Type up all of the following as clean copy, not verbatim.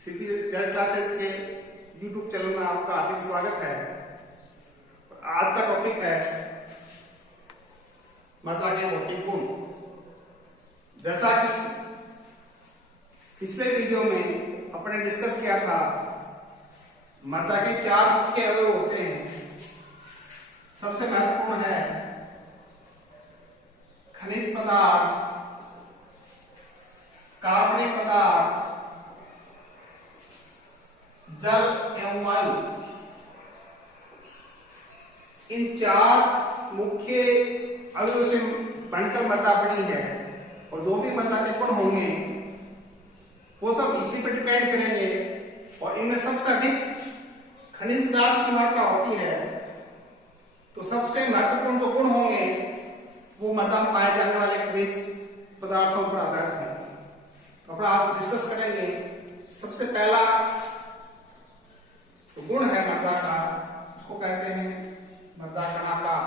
CP Z classes के YouTube channel में आपका हार्दिक स्वागत है। आज का टॉपिक है मृदा के भौतिक गुण। जैसा कि पिछले वीडियो में अपने डिस्कस किया था, मृदा के 4 मुख्य अवयव होते हैं। सबसे महत्वपूर्ण है खनिज पदार्थ, कार्बनिक पदार्थ, जल एवं वायु। इन 4 मुख्य अवयवों से बनकर मृदा बनी है और जो भी मृदा के गुण होंगे वो सब इसी पर डिपेंड करेंगे। और इनमें सबसे अधिक खनिज पदार्थ की मात्रा होती है, तो सबसे महत्वपूर्ण जो गुण होंगे वो मृदा में पाए जाने वाले खनिज पदार्थों पर आधारित है। तो अपना आज डिस्कस करेंगे। सबसे पहला तो गुण है मृदा का, उसको कहते हैं मृदा कणाकार।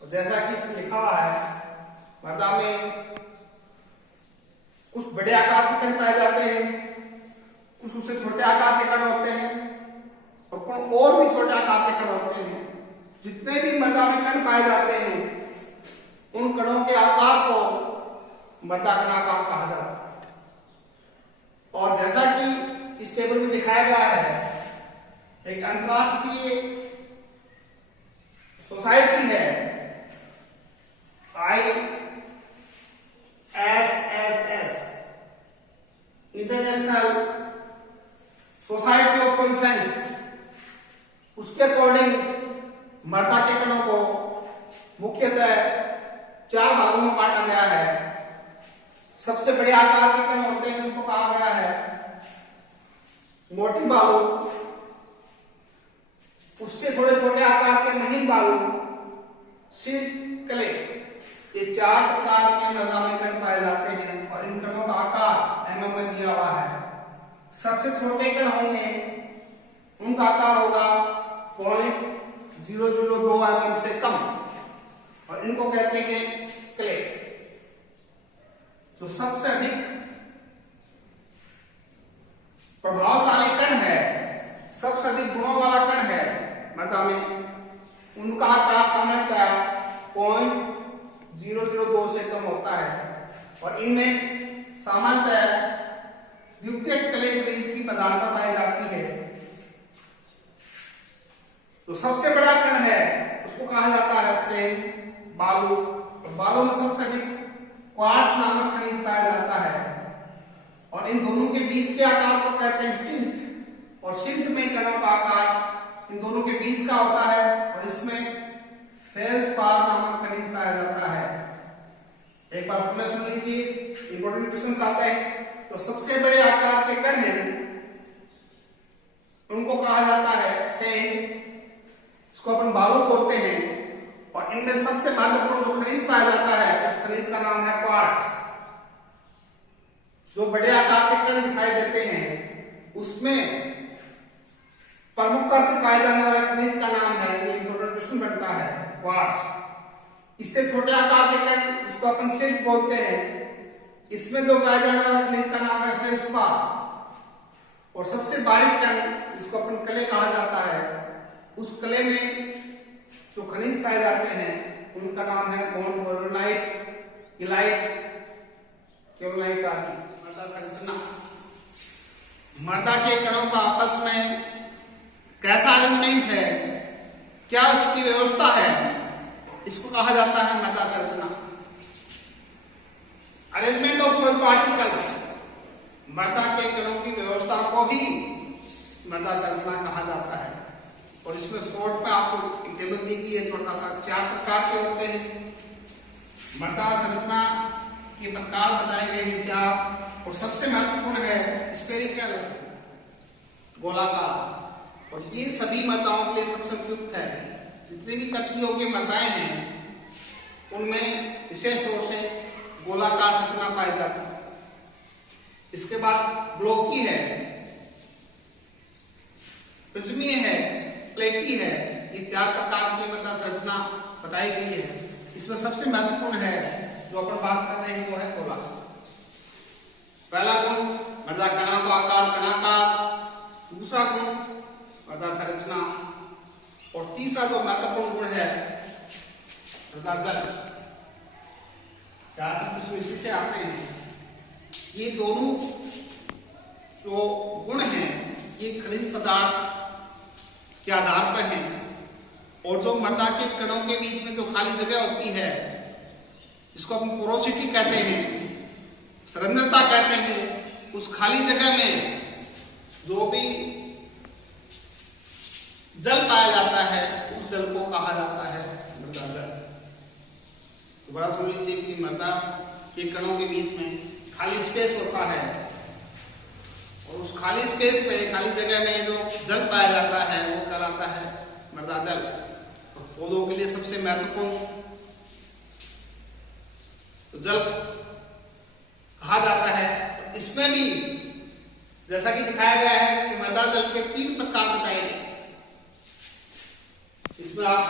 और जैसा कि इसमें लिखा हुआ है, मृदा में कुछ बड़े आकार के कण पाए जाते हैं, कुछ उससे छोटे आकार के कण होते हैं और कुछ और भी छोटे आकार के कण होते हैं। जितने भी मृदा में कण पाए जाते हैं उन कणों के आकार को मृदा कणाकार कहा जाता है। और जैसा कि इस टेबल में दिखाया गया है, एक अंतरराष्ट्रीय सोसाइटी है ISSS, international society of soil science. उसके अकॉर्डिंग मृदा के कणों को मुख्यतः 4 भागों में बांटा गया है। सबसे बड़े आकार के कण होते हैं, उसको कहा गया है मोटी बालू। उससे थोड़े छोटे आकार के महीन बालू, सिल्ट, क्ले। ये 4 प्रकार के मृदा में कण पाए जाते हैं और इन कणों का आकार एमएम में दिया हुआ है। सबसे छोटे कण होंगे, उनका आकार होगा 0.002 mm से कम और इनको कहते हैं क्ले। जो सबसे अधिक प्रभावशाली कण है, सबसे अधिक गुणों वाला कण है मृदा में, उनका आकार सामान्यतः 0.002 से कम होता है और इनमें सामान्यतः द्वितीयक क्ले की पदार्थता पाई जाती है। तो सबसे बड़ा कण है उसको कहा जाता है सैंड, बालू। और बालू में सबसे अधिक क्वार्ट्ज नामक खनिज पाया जाता है और इन दोनों के बीच के आकार को कहते हैं सिल्ट। और सिल्ट में कणों का आकार इन दोनों के बीच का होता है और इसमें फेल्सपार नामक खनिज पाया जाता है। एक बार पुनः सुन लीजिए, इंपॉर्टेंट क्वेश्चंस आते हैं। तो सबसे बड़े आकार के कण हैं, उनको कहा जाता है सैंड, इसको अपन बालू बोलते हैं। और इनमें सबसे महत्वपूर्ण जो खनिज पाया जाता है उस खनिज का नाम है क्वार्ट्ज। जो बड़े आकार के कण दिखाई देते हैं उसमें प्रमुखता से पाए जाने वाले खनिज का नाम है, ये इंपॉर्टेंट क्वेश्चन बनता है, क्वार्ट्ज। इससे छोटे आकार के कण, इसको अपन सिल्ट बोलते हैं, इसमें जो पाए जाने वाला खनिज का नाम है फेल्सपार। और सबसे बारीक कण, इसको अपन क्ले कहा जाता है, उस क्ले में जो खनिज पाए जाते हैं उनका नाम है मोनोनाइट, इलाइट, केवलाइट आदि। मृदा संरचना, मृदा के कणों का आपस में कैसा अरेंजमेंट है, क्या इसकी व्यवस्था है, इसको कहा जाता है मृदा संरचना। अरेंजमेंट ऑफ सोइल पार्टिकल्स, मृदा के कणों की व्यवस्था को ही मृदा संरचना कहा जाता है। और इसमें शॉर्ट में आपको एक टेबल दी गई है, छोटा सा। 4 प्रकार के होते हैं मृदा संरचना के प्रकार बताए गए हैं 4। और सबसे महत्वपूर्ण है स्फेरिकल, गोलाकार। और ये सभी मृदाओं के लिए सबसे उपयुक्त है। जितने भी कृषि योग्य मृदाएं हैं उनमें विशेष तौर से गोलाकार संरचना पाई जाती है। इसके बाद ब्लॉकी है, प्रिज्मीय है, प्लेटी है। ये 4 प्रकार की मृदा संरचना बताई गई है। इसमें सबसे महत्वपूर्ण है जो अपन बात कर रहे हैं वो है गोलाकार। पहला गुण मृदा कणों का गोलाकार कणाकार, दूसरा गुण मृदा संरचना, और तीसरा जो महत्वपूर्ण गुण है मृदा जल। प्रश्न इसी से आते हैं। ये दोनों जो गुण हैं ये खनिज पदार्थ के आधार पर हैं, और जो मृदा के कणों के बीच में जो खाली जगह होती है जिसको हम पोरोसिटी कहते हैं, सरंध्रता कहते हैं, उस खाली जगह में जो भी जल पाया जाता है उस जल को कहा जाता है मृदा जल। दोबारा सुन लीजिए कि मृदा के कणों के बीच में खाली स्पेस होता है, और उस खाली स्पेस पे, खाली जगह में जो जल पाया जाता है वो कहलाता है मृदा जल। और पौधों के लिए सबसे महत्वपूर्ण तो जल कहा जाता है। इसमें भी जैसा कि दिखाया गया है कि मृदा जल के 3 प्रकार बताए गए। इसमें आप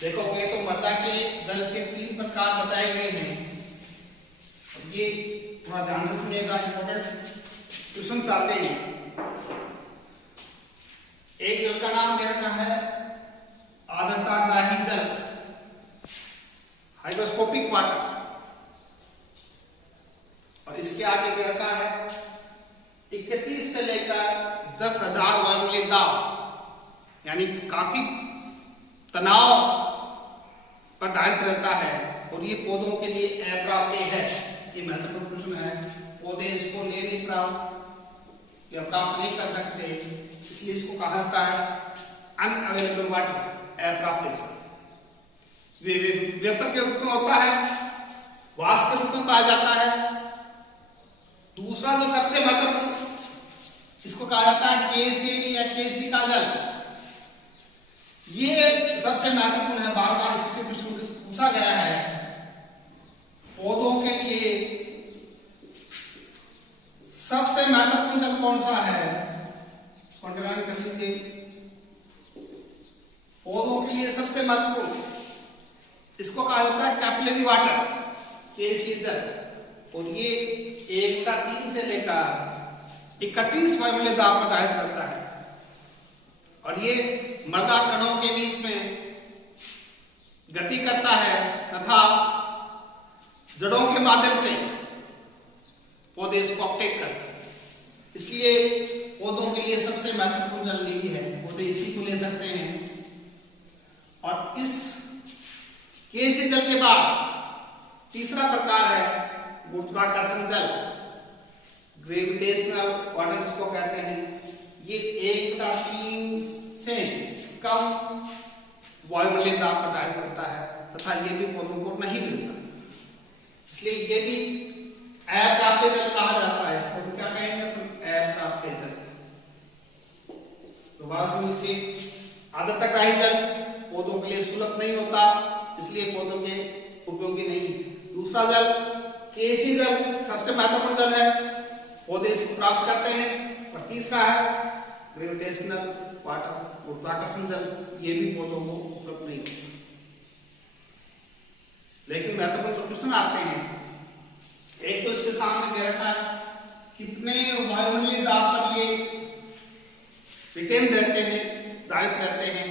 देखोगे तो मृदा के जल के 3 प्रकार बताए गए हैं। ये थोड़ा ध्यान से सुनिएगा, इंपॉर्टेंट क्वेश्चन आते हैं। एक जल का नाम दे रखा है आर्द्रताग्राही जल, हाइग्रोस्कोपिक वाटर, और इसके आगे दे रखा है 31 से लेकर 10,000 वर्गमीटर दाब, यानी काफी तनाव पर आधारित रहता है, और ये पौधों के लिए अप्राप्य है। ये महत्वपूर्ण प्रश्न है। पौधे इसको ले नहीं प्राप्त या प्राप्त नहीं कर सकते, इसलिए इसको कहा जाता है अनअवेलेबल वाटर, अप्राप्य जल। वेपर के रूप में होता है, वाष्प के रूप में पाया जाता है। दूसरा जो सबसे महत्वपूर्ण इसको कहा जाता है केसी या केसी का जल। ये सबसे महत्वपूर्ण है, बार बार इससे पूछा गया है। पौधों के लिए सबसे महत्वपूर्ण जल कौन सा है, इसको अंडरलाइन कर लीजिए। पौधों के लिए सबसे महत्वपूर्ण इसको कहा जाता है कैपिलरी वाटर, केसी जल, और ये 1 का 3 से लेकर 31 वर्गमीटर दाब पर आधारित करता है, और ये मृदा कणों के बीच में गति करता है तथा जड़ों के माध्यम से पौधे इसको अपटेक करते हैं। इसलिए पौधों के लिए सबसे महत्वपूर्ण जल यही है, पौधे इसी को ले सकते हैं। और इस केसी जल के बाद तीसरा प्रकार है गुरुत्वाकर्षण जल, ग्रेविटेशनल वाटर जिसको कहते हैं। ये 1/3 से कम वायुमंडलीय दाब पर आधारित करता है तथा ये भी पौधों को नहीं मिलता, इसलिए ये भी अप्राप्य जल कहा जाता है। इसको क्या कहेंगे, अप्राप्य जल। दोबारा सुन लीजिए, आर्द्रताग्राही जल पौधों के लिए सुलभ नहीं होता, इसलिए पौधों के उपयोगी नहीं है। दूसरा जल केसी जल सबसे महत्वपूर्ण जल है, पौधे इसको प्राप्त करते हैं। और तीसरा है ग्रेविटेशनल वाटर, गुरुत्वाकर्षण जल, ये भी पौधों को उपलब्ध नहीं होता। लेकिन महत्वपूर्ण जो प्रश्न आते हैं, एक तो इसके सामने दे रखा है कितने वायुमंडलीय दाब पर ये रिटेन रहते हैं, धारित रहते हैं,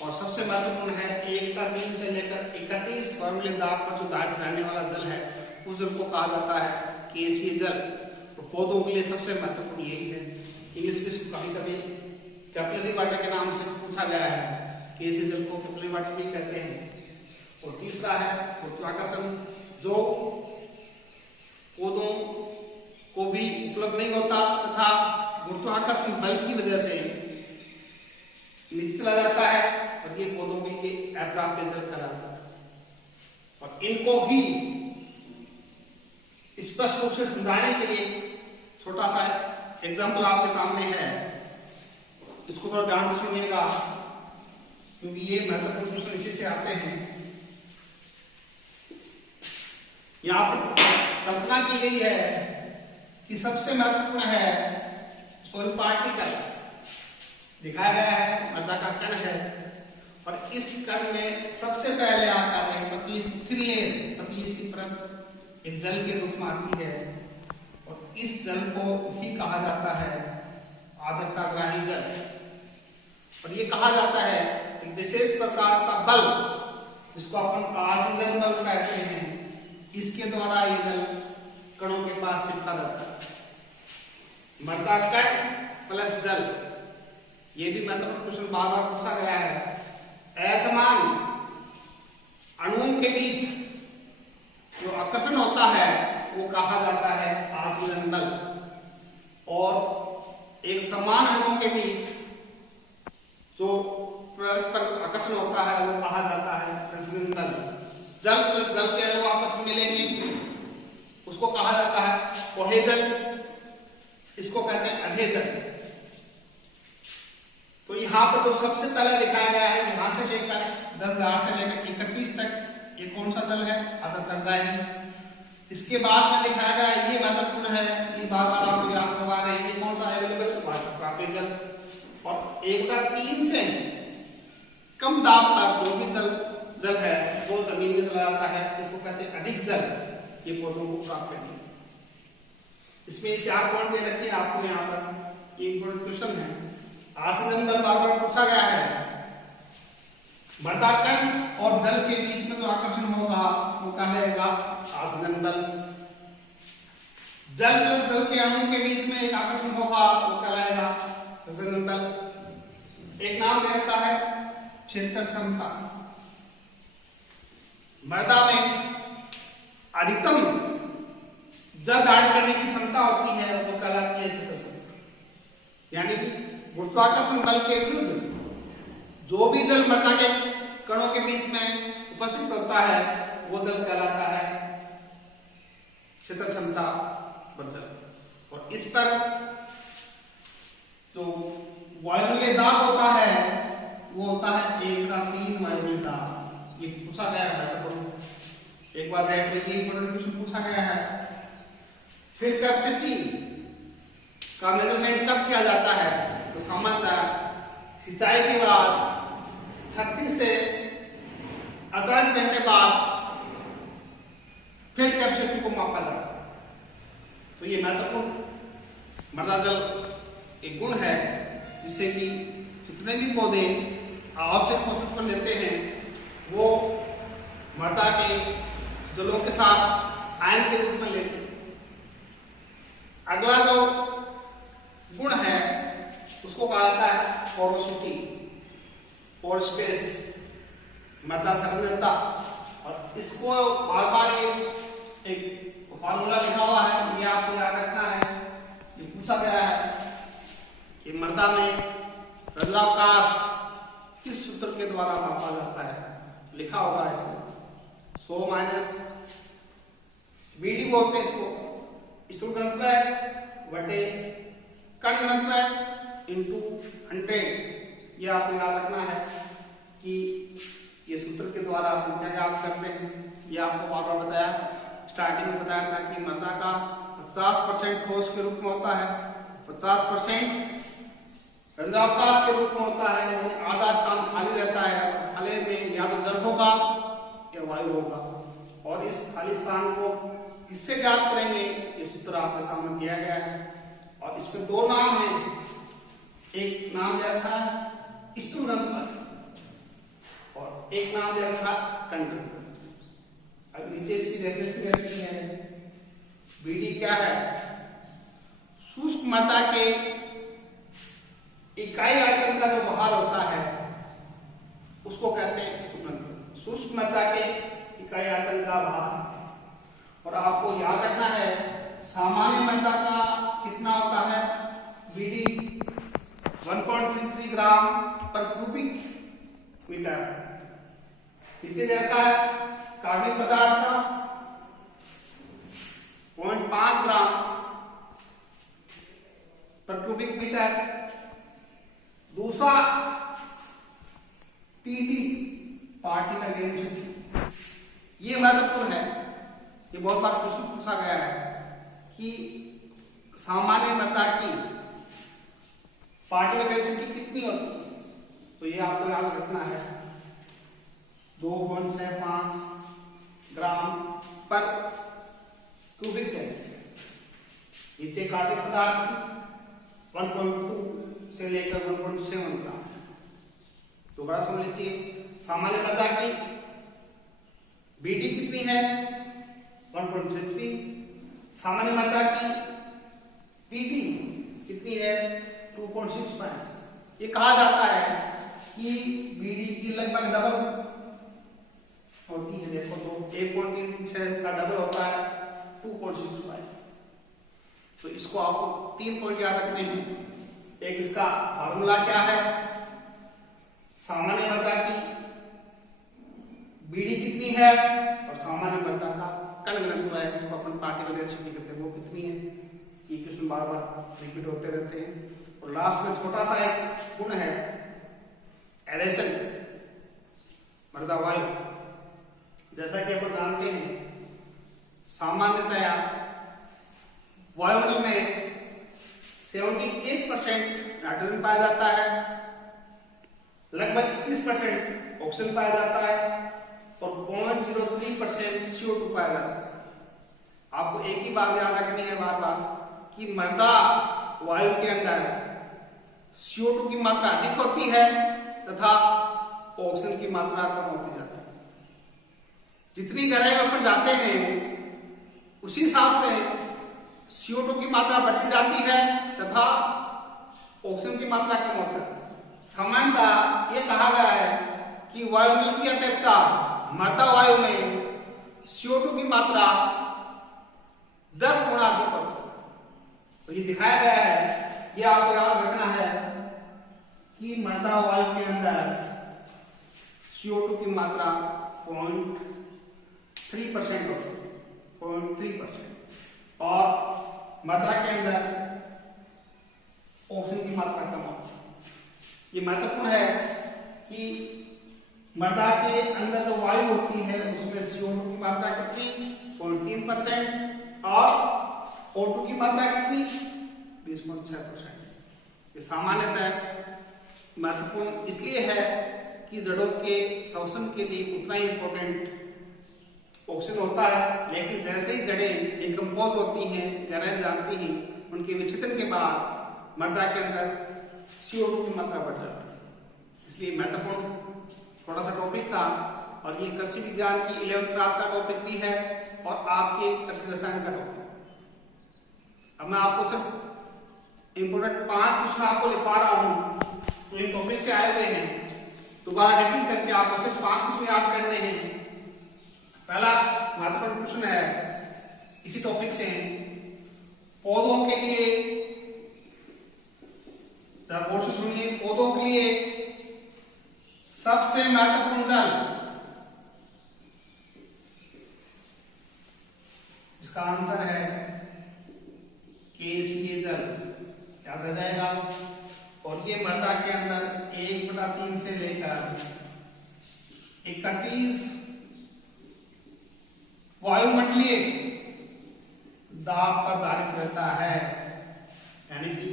और सबसे महत्वपूर्ण है 1 का 3 से लेकर 31 वायुमंडलीय दाब पर जो धारित रहने वाला जल है उस जल को कहा जाता है केसी जल। तो पौधों के लिए सबसे महत्वपूर्ण यही है। इंग्लिश में इसको कभी कभी कैपिलरी वाटर के नाम से पूछा गया है, केसी जल को कैपिलरी वाटर भी कहते हैं। और तीसरा है गुरुत्वाकर्षण, जो पौधों को भी उपलब्ध नहीं होता तथा गुरुत्वाकर्षण बल की वजह से नीचे चला जाता है, और ये पौधों के लिए अप्राप्य जल कहलाता है। और इनको ही स्पष्ट रूप से समझाने के लिए छोटा सा एग्जाम्पल आपके सामने है, इसको थोड़ा ध्यान से सुनिएगा क्योंकि ये महत्वपूर्ण प्रश्न इसी से आते हैं। यहाँ पर कल्पना की गई है कि सबसे महत्वपूर्ण है सोइल पार्टिकल, दिखाया गया है मृदा का कण है, और इस कण में सबसे पहले आता है पतली सी परत एक जल के रूप में आती है, और इस जल को ही कहा जाता है आर्द्रताग्राही जल। और ये कहा जाता है एक विशेष प्रकार का बल जिसको अपन आसंजन बल कहते हैं, इसके द्वारा ये जल कणों के पास चिपका रहता है। मृदा कण प्लस जल, ये भी महत्वपूर्ण क्वेश्चन बार बार पूछा गया है। असमान अणुओं के बीच जो आकर्षण होता है वो कहा जाता है आसंजन बल, और एक समान अणुओं के बीच जो परस्पर आकर्षण होता है वो कहा जाता है संसर्जन बल। जल प्लस जल के अणु आपस में मिलेंगे उसको कहा जाता है कोहेजन, इसको कहते हैं अधेजन। तो यहाँ पर जो सबसे पहले दिखाया गया है यहां से लेकर 10,000 से लेकर 31 तक ये कौन सा जल है आर्द्रताग्राही। इसके बाद में दिखाया गया ये महत्वपूर्ण है, ये बार बार आप याद करवा रहे हैं, ये कौन सा अवेलेबल प्राप्य जल। और 1/3 से कम दाब पर जो भी जल है वो जमीन में चला जाता है, इसको कहते हैं अधिक जल, ये पौधों को प्राप्त नहीं। इसमें 4 पॉइंट दे रखे हैं आपको यहाँ पर, ये इंपॉर्टेंट क्वेश्चन है। आसंजन बल बार बार पूछा गया है। मृदा कण और जल के बीच में जो आकर्षण होगा वो कहलाएगा आसंजन बल। जल प्लस जल के अणु के बीच में एक आकर्षण होगा वो कहलाएगा संसर्जन बल। एक नाम दे रखा है क्षेत्र क्षमता। मृदा में अधिकतम जल धारण करने की क्षमता होती है वो कहलाती है क्षेत्र क्षमता। यानी कि गुरुत्वाकर्षण बल के विरुद्ध जो भी जल मृदा के कणों के बीच में उपस्थित होता है वो जल कहलाता है क्षेत्र क्षमता जल। और इस पर जो वायुमंडलीय दाब होता है वो होता है 1/3 वायुमंडलीय दाब। ये पूछा गया है तो एक बार जेट में ये क्वेश्चन पूछा गया है। फिर कैपेसिटी का मेजरमेंट कब किया जाता है, तो सामान्यतः सिंचाई के बाद 36 से 48 घंटे बाद फिर कैपेसिटी को मापा जाता है। तो ये महत्वपूर्ण मृदा जल एक गुण है जिससे कि जितने भी पौधे आवश्यक पोषक लेते हैं वो मृदा के जलों के साथ आयन के रूप में लेते हैं। अगला जो गुण है उसको कहा जाता है पोरोसिटी, पोर स्पेस, मृदा संघनता। और इसको बार बार एक फॉर्मूला लिखा हुआ है, ये आपको याद रखना है। ये पूछा गया है कि मृदा में रजलावकाश किस सूत्र के द्वारा मापा जाता है, लिखा होगा इसमें 100 माइनस बीडी बोलते हैं इसको, स्थूल घनत्व बटे कण घनत्व इनटू 100। ये आपको याद रखना है कि ये सूत्र के द्वारा हम क्या याद करते हैं। ये आपको बार बार बताया, स्टार्टिंग में बताया था कि मृदा का 50% ठोस के रूप में होता है, 50% रंध्रावकाश के रूप में होता है, यानी आधा स्थान खाली रहता है। खाली में या तो जल होगा या वायु होगा। और इस खाली स्थान को किससे ज्ञात करेंगे, ये सूत्र आपके सामने दिया गया है। और इसमें 2 नाम हैं, एक नाम दिया था स्थूल घनत्व और एक नाम दिया था कण घनत्व। अब नीचे इसकी डेफिनेशन है, बीडी क्या है, शुष्क मृदा के इकाई आयतन का जो भार होता है उसको कहते हैं स्थूल घनत्व, शुष्क मृदा के इकाई आयतन का भार। और आपको याद रखना है सामान्य मृदा का कितना होता है, बीडी 1.33 ग्राम पर क्यूबिक मीटर। नीचे दे रखा है कार्बनिक पदार्थ का 0.5 ग्राम पर क्यूबिक मीटर। दूसरा टीटी पार्टिकल डेंसिटी। ये महत्वपूर्ण है, ये बहुत बार क्वेश्चन पूछा गया है कि सामान्य मृदा की पार्टिकल डेंसिटी कितनी होती है। तो ये आपको याद रखना है 2.65 ग्राम पर क्यूबिक सेंटीमीटर। नीचे कार्बनिक पदार्थ की 1.2 से लेकर 1.7 ग्राम। दोबारा समझ लीजिए, सामान्य मृदा की बीडी कितनी है 1.33, सामान्य मृदा की पीडी कितनी है 2.65। ये कहा जाता है कि बीडी की लगभग डबल होती है। देखो तो 1.36 का डबल होता है 2.65। तो इसको आपको 3 पॉइंट याद रखने हैं। एक इसका फार्मूला क्या है, सामान्य मृदा की बीडी कितनी है और सामान्य मृदा का कण घनत्व है, जिसको अपन पार्टिकल डेंसिटी कहते हैं, वो कितनी है। ये क्वेश्चन बार बार रिपीट होते रहते हैं। और लास्ट में छोटा सा एक गुण है एरेशन, मृदा वायु। जैसा कि अपन जानते हैं सामान्यतया वायुमंडल में 78% नाइट्रोजन पाया जाता है, लगभग 21% ऑक्सीजन पाया जाता है और 0.03% CO2 पाया जाता है। आपको एक ही बात याद रखनी है बार बार कि मृदा वायु के अंदर CO2 की मात्रा अधिक होती है तथा ऑक्सीजन की मात्रा कम होती जाती है। जितनी गहराई में अपन जाते हैं उसी हिसाब से CO2 की मात्रा बढ़ती जाती है तथा ऑक्सीजन की मात्रा कम होती है। सामान्यतः ये कहा गया है कि वायुमंडल की अपेक्षा मृदा वायु में CO2 की मात्रा 10 गुना अधिक होती है। तो ये दिखाया गया है, ये आपको याद रखना है कि मृदा वायु के अंदर CO2 की मात्रा 0.3% होती है, 0.3%, और मृदा के अंदर ऑक्सीजन की मात्रा कम होती है। ये महत्वपूर्ण है कि मृदा के अंदर जो वायु होती है उसमें CO2 की मात्रा कितनी 0.3% और O2 की मात्रा कितनी 20.6%। ये सामान्यतः महत्वपूर्ण इसलिए है कि जड़ों के श्वसन के लिए उतना ही इंपॉर्टेंट ऑक्सीजन होता है, लेकिन जैसे ही जड़ें डिकम्पोज होती हैं, गहराई जानती हैं, उनके विच्छेदन के बाद मृदा के अंदर CO2 की मात्रा बढ़ जाती है। इसलिए महत्वपूर्ण थोड़ा सा टॉपिक था और ये कृषि विज्ञान की 11वीं क्लास का टॉपिक भी है और आपके कृषि रसायन का टॉपिक। अब मैं आपको सिर्फ इंपोर्टेंट 5 क्वेश्चन आपको लिखवा रहा हूँ, तो इन टॉपिक से आए हुए हैं। दोबारा रिपीट करके आपको सिर्फ 5 क्वेश्चन याद करने हैं। पहला महत्वपूर्ण प्रश्न है इसी टॉपिक से, पौधों के लिए, गौर से सुनिए, पौधों के लिए सबसे महत्वपूर्ण जल, इसका आंसर है केसीए जल, याद रह जाएगा। और ये मृदा के अंदर 1/3 से लेकर 31 वायुमंडलीय दाब पर आधारित रहता है। यानी कि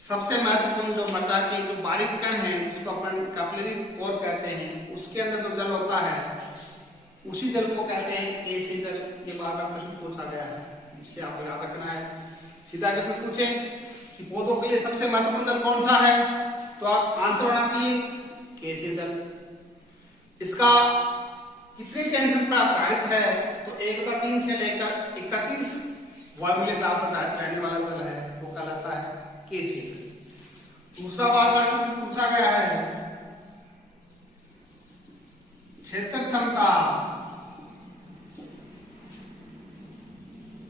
सबसे महत्वपूर्ण जो मृदा के जो बारीक कण हैं, जिसको अपन कैपिलरी कोर कहते हैं, उसके अंदर जो जल होता है उसी जल को कहते हैं केसीए जल। ये बार बार प्रश्न पूछा गया है, इसलिए आपको याद रखना है। सीधा क्वेश्चन पूछे कि पौधों के लिए सबसे महत्वपूर्ण जल कौन सा है, तो आप आंसर होना चाहिए केसीए जल। इसका कितनी टेंशन पर आधारित है, तो 1/3 से लेकर 31 वायुमंडलीय दाब पर आधारित रहने वाला जल है, वो कहलाता है केसीए। दूसरा बार पूछा गया है क्षेत्र क्षमता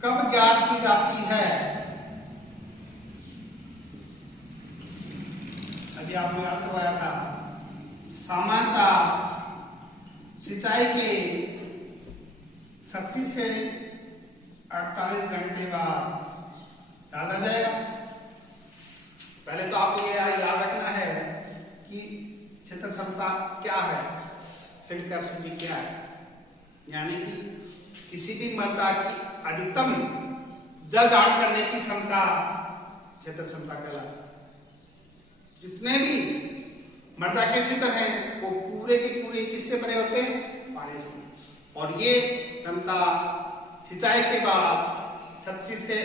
कब ज्ञात की जाती है। अभी आपने याद करवाया था, सामान्यतः सिंचाई के 36 से 48 घंटे बाद याद आ जाएगा। पहले तो आपको यह याद रखना है कि क्षेत्र क्षमता क्या है, फील्ड कैपेसिटी क्या है, यानी कि किसी भी मृदा की अधिकतम जल धारण करने की क्षमता क्षेत्र क्षमता कहलाती है। जितने भी मृदा के क्षेत्र हैं वो पूरे के पूरे किससे बने होते हैं, पानी से। और ये क्षमता सिंचाई के बाद 36 से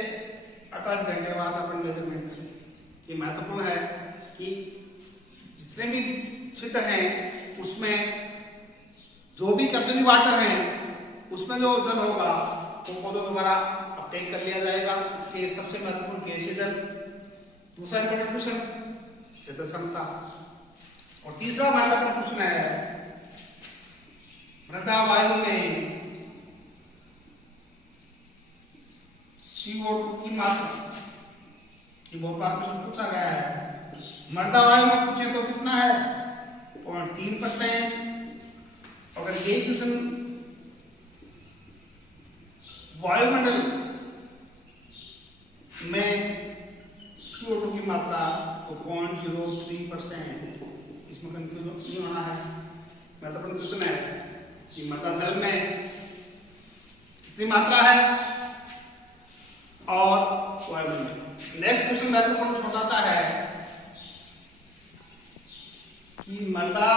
28 घंटे बाद अपन मेजरमेंट करें। ये महत्वपूर्ण है कि जितने भी छिद्र हैं उसमें जो भी कैपिलरी वाटर है उसमें जो जल होगा वो पौधों द्वारा अपटेक कर लिया जाएगा, इसलिए सबसे महत्वपूर्ण गैसीय जल। दूसरा इंपॉर्टेंट क्वेश्चन छिद्र क्षमता। और तीसरा महत्वपूर्ण क्वेश्चन है मृदा वायु में CO2 की मात्रा। ये बहुत बार क्वेश्चन पूछा गया है। मृदा वायु में पूछे तो कितना है 0.3%। अगर ये क्वेश्चन वायुमंडल में CO2 की मात्रा तो 0.03%। इसमें कंफ्यूज नहीं होना है। महत्वपूर्ण क्वेश्चन है कि मृदा जल में कितनी मात्रा है और वायुमंडल। नेक्स्ट क्वेश्चन महत्वपूर्ण छोटा सा है कि मृदा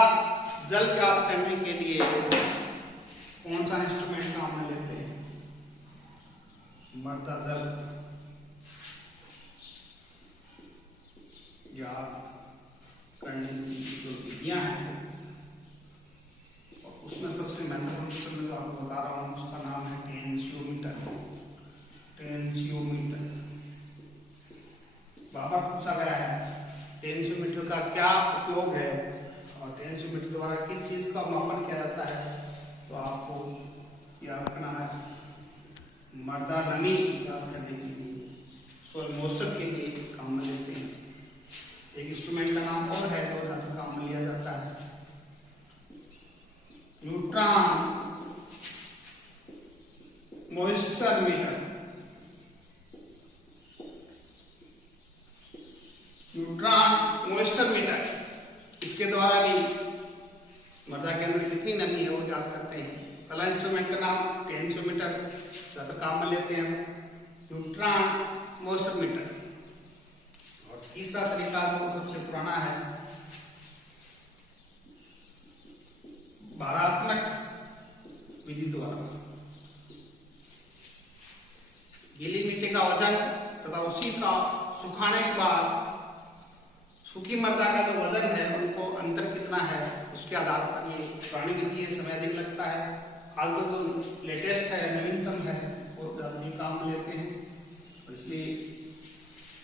जल प्राप्त करने के लिए कौन सा इंस्ट्रूमेंट काम में लेते हैं। मृदा जल या करने की जो विधियां हैं और उसमें सबसे महत्वपूर्ण क्वेश्चन जो आपको बता रहा हूं उसका नाम है टेंसियोमीटर। टेंसियोमीटर बाबा पूछा गया है टेंसियोमीटर का क्या उपयोग है और टेंसियोमीटर द्वारा किस चीज का मापन किया जाता है। तो आपको याद रखना है मृदा नमी याद करने के लिए, सॉइल मॉइस्चर के लिए काम में लेते हैं। एक इंस्ट्रूमेंट का नाम और है तो काम में लिया जाता है neutron moisture metre. Neutron moisture metre, इसके द्वारा भी मृदा के अंदर कितनी नमी है वो याद करते हैं। पहला इंस्ट्रूमेंट का नाम टेंसियोमीटर, ज्यादा काम में लेते हैं न्यूट्रॉन मॉइस्चर मीटर। और तीसरा तरीका जो सबसे पुराना है भारात्मक विधि द्वारा। गीली मिट्टी का वजन तथा उसी का सुखाने के बाद सूखी मृदा का जो वजन है उनको अंतर कितना है उसके आधार पर ये पुरानी विधि है, समय अधिक लगता है। हाल तो जो लेटेस्ट है नवीनतम है वो ज्यादा काम में लेते हैं, इसलिए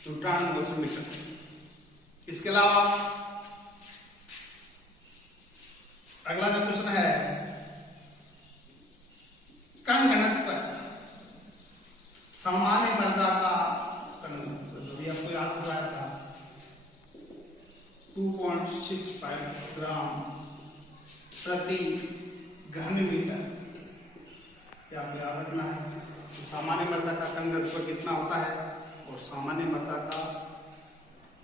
न्यूट्रॉन मॉइस्चर मीटर। इसके अलावा अगला जो क्वेश्चन है कण घनत्व। सामान्य मृदा का कण घनत्व जो भी आपको याद हो रहा था 2.65 ग्राम प्रति घन मीटर। क्या आप याद रखना है कि सामान्य मृदा का कण घनत्व कितना होता है और सामान्य मृदा का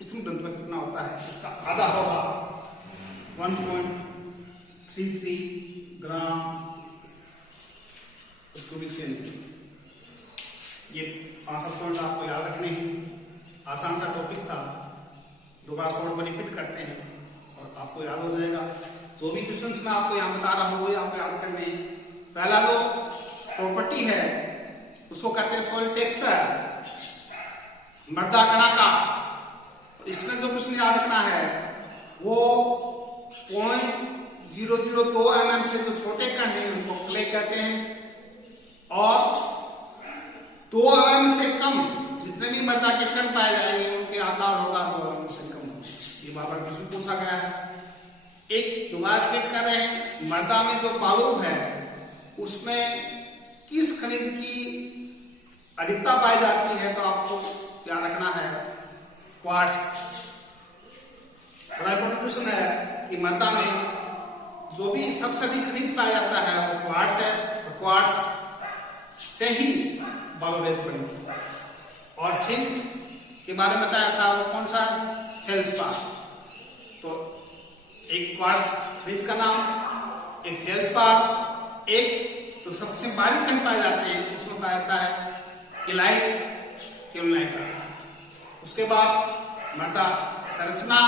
स्थूल घनत्व कितना होता है। इसका आधा होगा 1.33 ग्राम क्यूबिक सेंटीमीटर। ये 5 पॉइंट आपको याद रखने हैं। आसान सा टॉपिक था, दोबारा शॉर्ट में रिपीट करते हैं और आपको याद हो जाएगा। जो भी क्वेश्चंस मैं आपको यहाँ बता रहा हूँ वो आपको याद करने हैं। पहला जो प्रॉपर्टी है उसको कहते हैं सॉइल टेक्सचर, मृदा कणा का। इसमें जो क्वेश्चन याद रखना है वो 0.002 mm से जो छोटे कण हैं उनको क्ले कहते हैं और 2 mm से कम जितने भी मृदा के कण पाए जाएंगे उनके आकार होगा 2 mm से कम। ये बार बार क्वेश्चन पूछा गया है। एक दोबारा रिपीट कर रहे हैं, मृदा में जो बालू है उसमें किस खनिज की अधिकता पाई जाती है। तो आपको याद रखना है क्वार्ट्ज। बड़ा इंपॉर्टेंट क्वेश्चन है कि मृदा में जो भी सबसे अधिक खनिज पाया जाता है वो क्वार्ट्ज है, तो क्वार्ट्ज से ही बालू रेत बनी। और सिंक के बारे में बताया था वो कौन सा, फेल्सपार। तो एक क्वार्ट्ज खनिज का नाम, एक फेल्सपार, एक जो सबसे बारीक कण पाए जाते हैं उसमें पाया जाता है इलाइट केल्साइट। उसके बाद मृदा संरचना,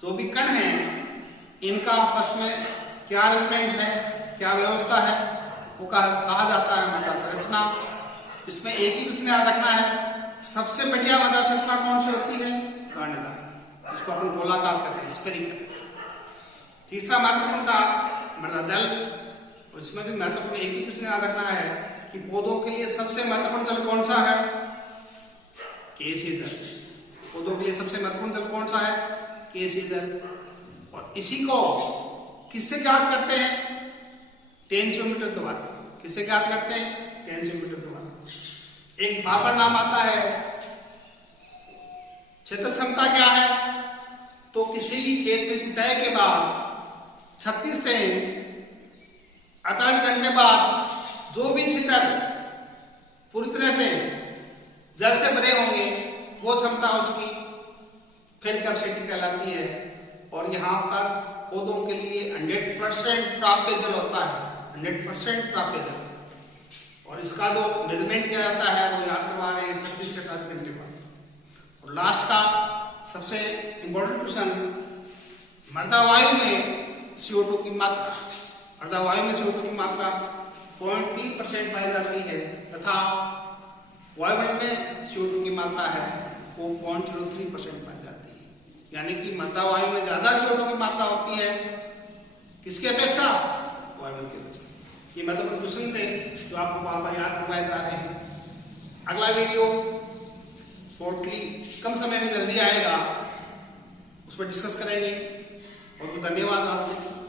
जो भी कण हैं इनका आपस में क्या अरेंजमेंट है, क्या व्यवस्था है, वो कहा जाता है मृदा संरचना। इसमें एक ही प्रश्न याद रखना है, सबसे बढ़िया मृदा संरचना कौन सी होती है? कांडदार, जिसको अपन गोलाकार कहते हैं, स्फेरिकल। तीसरा महत्वपूर्ण था मृदा जल, और इसमें भी महत्वपूर्ण एक ही प्रश्न याद रखना है कि पौधों के लिए सबसे महत्वपूर्ण जल कौन सा है? केसीय जल। पौधों के लिए सबसे महत्वपूर्ण जल कौन सा है? केसीय जल। और इसी को किससे ज्ञात करते हैं? टेंशियोमीटर द्वारा। किससे ज्ञात करते हैं? टेंशियोमीटर द्वारा। एक बार नाम आता है। क्षेत्र क्षमता क्या है? तो किसी भी खेत में सिंचाई के बाद 36 से 48 घंटे बाद जो भी क्षेत्र पूरी तरह से जल से भरे होंगे वो क्षमता उसकी फील्ड कैपेसिटी कहलाती है। और यहाँ पर पौधों के लिए 100% प्राप्य जल होता है, 100% प्राप्य जल। और इसका जो मेजरमेंट किया जाता है वो याद करवा रहे हैं 36 से 48 घंटे बाद। और लास्ट का सबसे इंपॉर्टेंट क्वेश्चन, मृदा वायु में CO2 की मात्रा। मृदा वायु में CO2 की मात्रा 0.3% पाई जाती है तथा वायुमंडल में CO2 की मात्रा है वो 0.03% पाई जाती है। यानी कि मृदा वायु में ज्यादा CO2 की मात्रा होती है किसके अपेक्षा? वायुमंडल की अपेक्षा। ये महत्वपूर्ण क्वेश्चन थे जो आपको बार बार याद करवाए जा रहे हैं। अगला वीडियो शॉर्टली कम समय में जल्दी आएगा, उस पर डिस्कस करेंगे। और धन्यवाद आपको।